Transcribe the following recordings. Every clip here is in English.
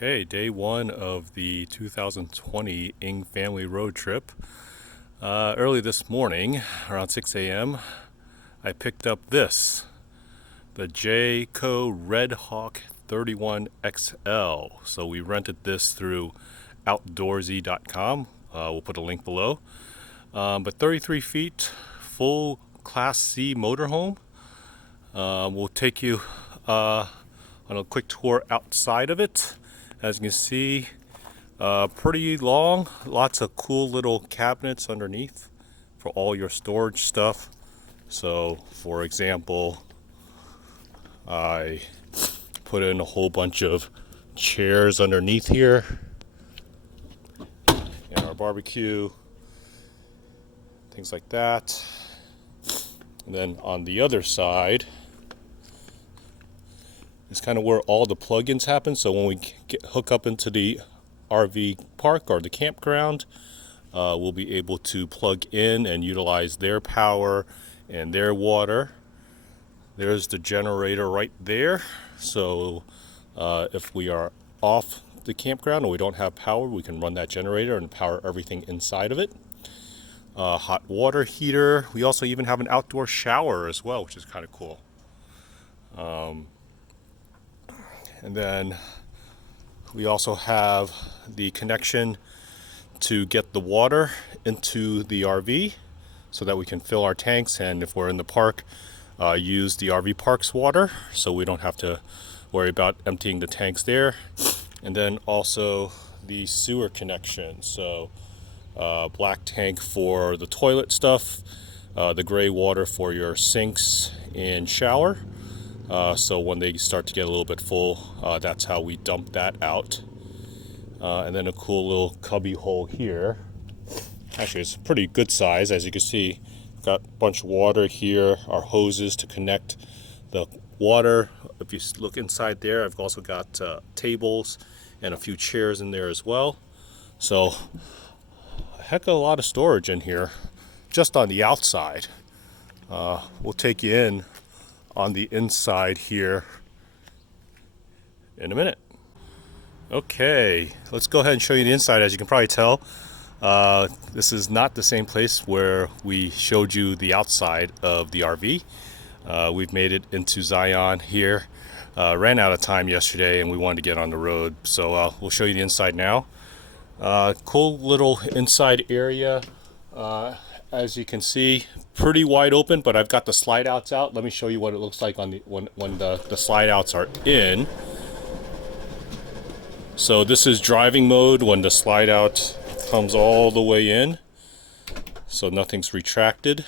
Okay, day one of the 2020 Ing family road trip. Early this morning, around 6 a.m., I picked up the Jayco Redhawk 31XL. So we rented this through Outdoorsy.com. We'll put a link below. But 33 feet, full Class C motorhome. We'll take you on a quick tour outside of it. As you can see, pretty long, lots of cool little cabinets underneath for all your storage stuff. So for example, I put in a whole bunch of chairs underneath here and our barbecue, things like that. And then on the other side is kind of where all the plugins happen. So when we hook up into the RV park or the campground, we'll be able to plug in and utilize their power and their water. There's the generator right there. So if we are off the campground or we don't have power, we can run that generator and power everything inside of it. Hot water heater. We also even have an outdoor shower as well, which is kind of cool. And then we also have the connection to get the water into the RV so that we can fill our tanks, and if we're in the park, use the RV park's water so we don't have to worry about emptying the tanks there. And then also the sewer connection. So black tank for the toilet stuff, the gray water for your sinks and shower. So when they start to get a little bit full, that's how we dump that out. And then a cool little cubby hole here. Actually, it's a pretty good size. As you can see, got a bunch of water here, our hoses to connect the water. If you look inside there, I've also got tables and a few chairs in there as well. So a heck of a lot of storage in here just on the outside. We'll take you in on the inside here in a minute. Okay, let's go ahead and show you the inside. As you can probably tell, this is not the same place where we showed you the outside of the RV. We've made it into Zion here. Ran out of time yesterday and we wanted to get on the road, so we'll show you the inside now. Cool little inside area. As you can see, pretty wide open, but I've got the slide outs out. Let me show you what it looks like on when the slide outs are in. So this is driving mode when the slide out comes all the way in. So nothing's retracted,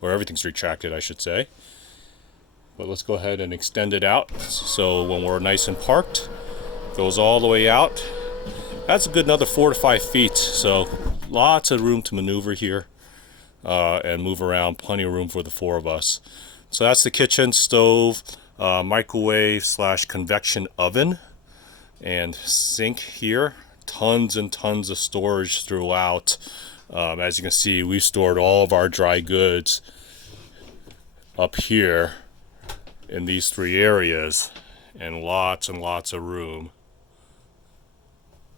or everything's retracted, I should say. But let's go ahead and extend it out. So when we're nice and parked, goes all the way out. That's a good another 4 to 5 feet. So lots of room to maneuver here and move around. Plenty of room for the four of us. So that's the kitchen, stove, microwave / convection oven, and sink here. Tons and tons of storage throughout. As you can see, we stored all of our dry goods up here in these three areas, and lots of room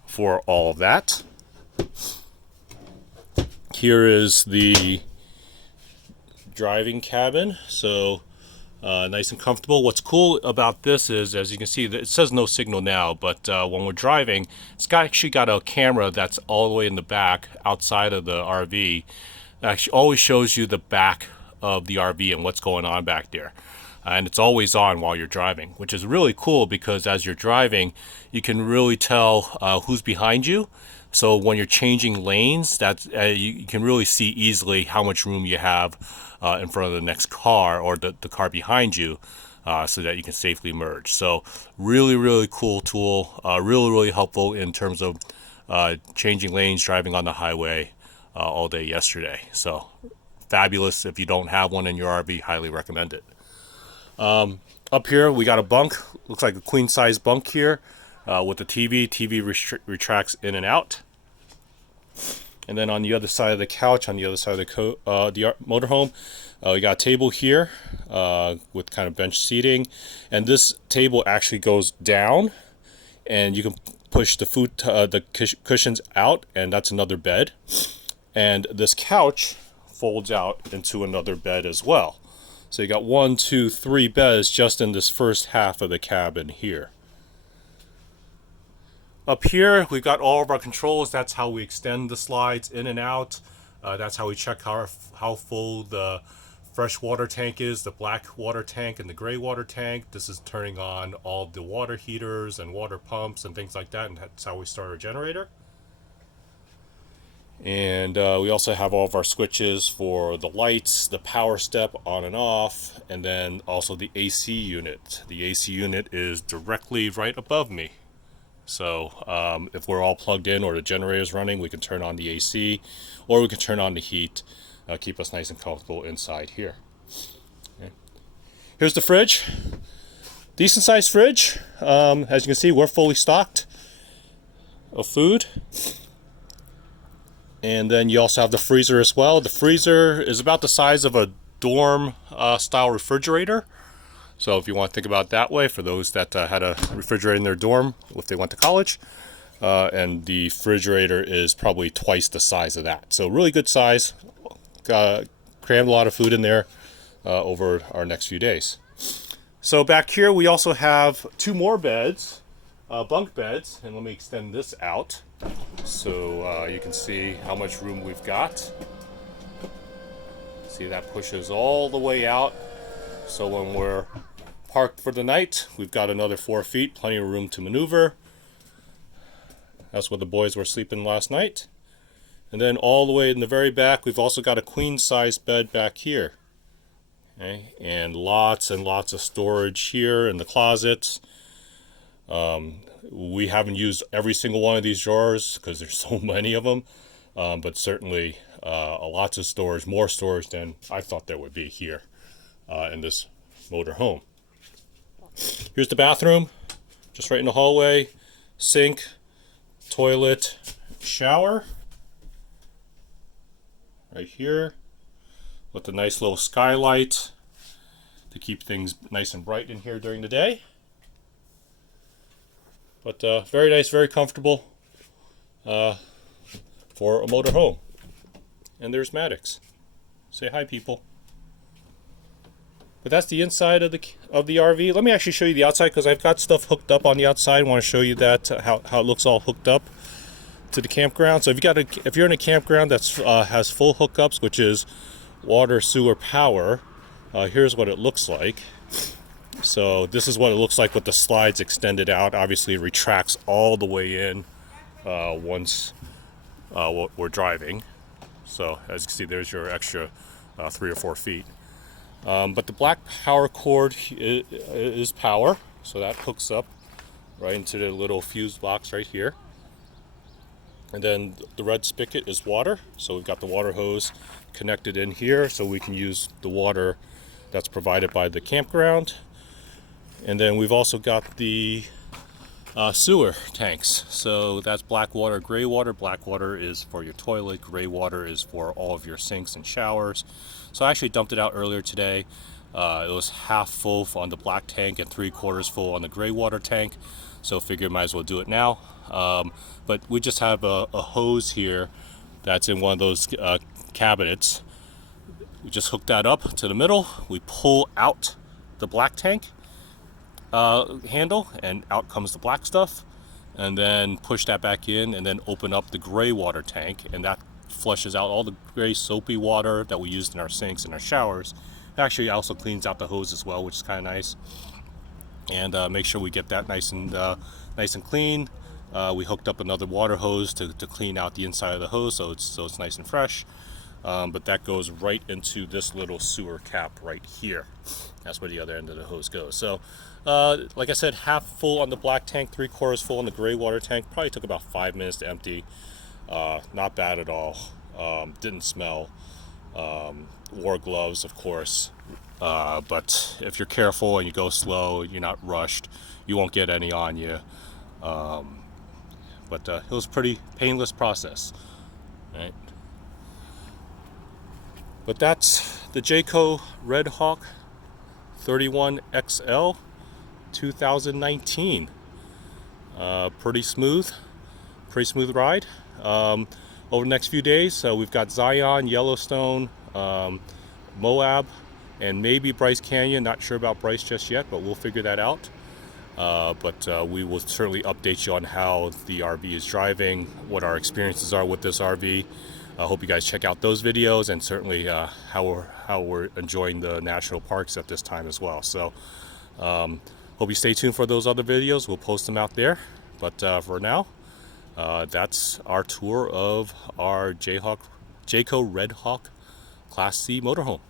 for all of that. Here is the driving cabin. So nice and comfortable. What's cool about this is, as you can see, it says no signal now, but when we're driving, actually got a camera that's all the way in the back outside of the RV. It actually always shows you the back of the RV and what's going on back there. And it's always on while you're driving, which is really cool because as you're driving, you can really tell who's behind you. So when you're changing lanes, that's you can really see easily how much room you have in front of the next car or the car behind you, so that you can safely merge. So really cool tool, really helpful in terms of changing lanes, driving on the highway all day yesterday. So fabulous. If you don't have one in your RV, highly recommend it. Up here we got a bunk, looks like a queen size bunk here, with the TV retracts in and out. And then on the other side of the couch, on the other side of the motorhome, we got a table here with kind of bench seating, and this table actually goes down and you can push the the cushions out, and that's another bed. And this couch folds out into another bed as well. So you got 1, 2, 3 beds just in this first half of the cabin here. Up here, we've got all of our controls. That's how we extend the slides in and out. That's how we check how full the fresh water tank is, the black water tank and the gray water tank. This is turning on all the water heaters and water pumps and things like that, and that's how we start our generator. And we also have all of our switches for the lights, the power step on and off, and then also the AC unit. The AC unit is directly right above me. So if we're all plugged in or the generator is running, we can turn on the AC, or we can turn on the heat, keep us nice and comfortable inside here. Okay. Here's the fridge. Decent sized fridge. As you can see, we're fully stocked of food. And then you also have the freezer as well. The freezer is about the size of a dorm style refrigerator. So if you want to think about it that way, for those that had a refrigerator in their dorm if they went to college. And the refrigerator is probably twice the size of that. So really good size. Crammed a lot of food in there over our next few days. So back here we also have 2 more beds, bunk beds. And let me extend this out so you can see how much room we've got. See, that pushes all the way out. So when we're parked for the night, we've got another 4 feet, plenty of room to maneuver. That's where the boys were sleeping last night. And then all the way in the very back, we've also got a queen size bed back here. Okay, and lots of storage here in the closets. We haven't used every single one of these drawers because there's so many of them, but certainly lots of storage, more storage than I thought there would be here in this motor home. Here's the bathroom, just right in the hallway. Sink, toilet, shower right here with a nice little skylight to keep things nice and bright in here during the day. But very nice, very comfortable for a motor home. And there's Maddox. Say hi, people. But that's the inside of the RV. Let me actually show you the outside, because I've got stuff hooked up on the outside. I want to show you that how it looks all hooked up to the campground. So if you're in a campground that has full hookups, which is water, sewer, power, here's what it looks like. So this is what it looks like with the slides extended out. Obviously it retracts all the way in once we're driving. So as you can see, there's your extra 3 or 4 feet. But the black power cord is power, so that hooks up right into the little fuse box right here. And then the red spigot is water, so we've got the water hose connected in here, so we can use the water that's provided by the campground. And then we've also got the sewer tanks. So that's black water, gray water. Black water is for your toilet, gray water is for all of your sinks and showers. So I actually dumped it out earlier today. It was half full on the black tank and 3/4 full on the gray water tank. So figure might as well do it now. But we just have a hose here that's in one of those cabinets. We just hook that up to the middle. We pull out the black tank handle, and out comes the black stuff, and then push that back in, and then open up the gray water tank, and that flushes out all the gray soapy water that we used in our sinks and our showers. It actually also cleans out the hose as well, which is kind of nice. And make sure we get that nice and clean. We hooked up another water hose to clean out the inside of the hose, so it's nice and fresh. But that goes right into this little sewer cap right here. That's where the other end of the hose goes. So like I said, half full on the black tank, 3/4 full on the gray water tank. Probably took about 5 minutes to empty. Not bad at all. Didn't smell. Wore gloves, of course. But if you're careful and you go slow, you're not rushed, you won't get any on you. But it was a pretty painless process, right? But that's the Jayco Redhawk 31XL 2019. Pretty smooth ride. Over the next few days, we've got Zion, Yellowstone, Moab, and maybe Bryce Canyon. Not sure about Bryce just yet, but we'll figure that out. But we will certainly update you on how the RV is driving, what our experiences are with this RV. I hope you guys check out those videos, and certainly how we're enjoying the national parks at this time as well. So hope you stay tuned for those other videos. We'll post them out there. But for now, that's our tour of our Jayco Redhawk Class C motorhome.